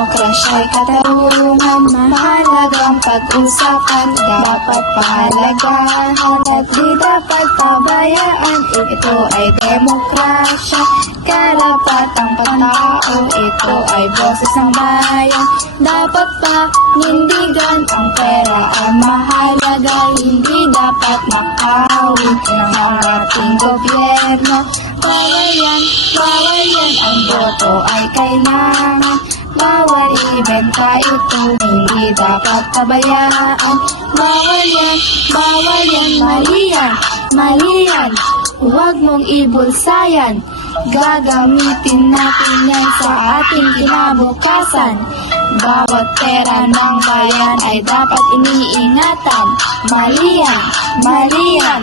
demokrasya'y katarungan, mahalagang pag-usapan, dapat pahalagahan at di dapat pabayaan. Ito ay demokrasya, karapatang pantao, ito ay boses ng bayan. Dapat panindigan, ang pera ang mahalaga, hindi dapat makawin ng ating gobyerno. Bawal yan, ang boto ay kailangan. Bawal ibenta ito, hindi dapat pabayaan. Bawal yan, mali yan, huwag mong ibulsayan. Gagamitin natin yan sa ating kinabukasan. Bawat pera ng bayan ay dapat iniingatan. Mali yan,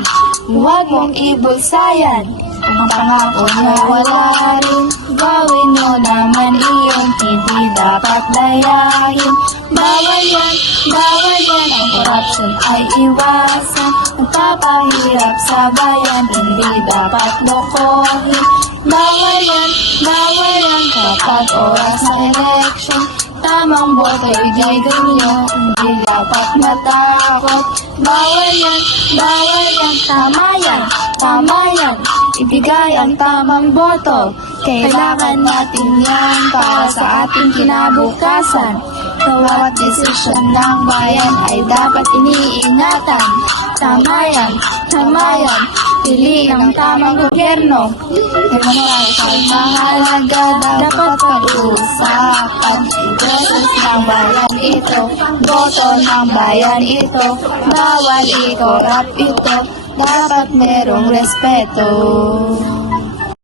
huwag mong ibulsayan. Ang pangako na wala rin, gawin mo naman iyon, hindi dapat dayahin. Bawal yan, ang korupsyon ay iwasan. Ang papahirap sa bayan, hindi dapat lokohin. Bawal yan, kapag oras ng eleksyon, tamang boto ibigay nyo, hindi dapat matakot. Bawal yan, tama yan, ibigay ang tamang boto. Kailangan natin yan para sa ating kinabukasan. Bawat desisyon ng bayan ay dapat iniingatan. Tama yan, piliin ang tamang gobyerno. Demokrasya'y mahalaga, dapat pag-uusapan. Boses ng bayan ito, boto ng bayan ito, bawal i-corrupt ito, dapat merong respeto.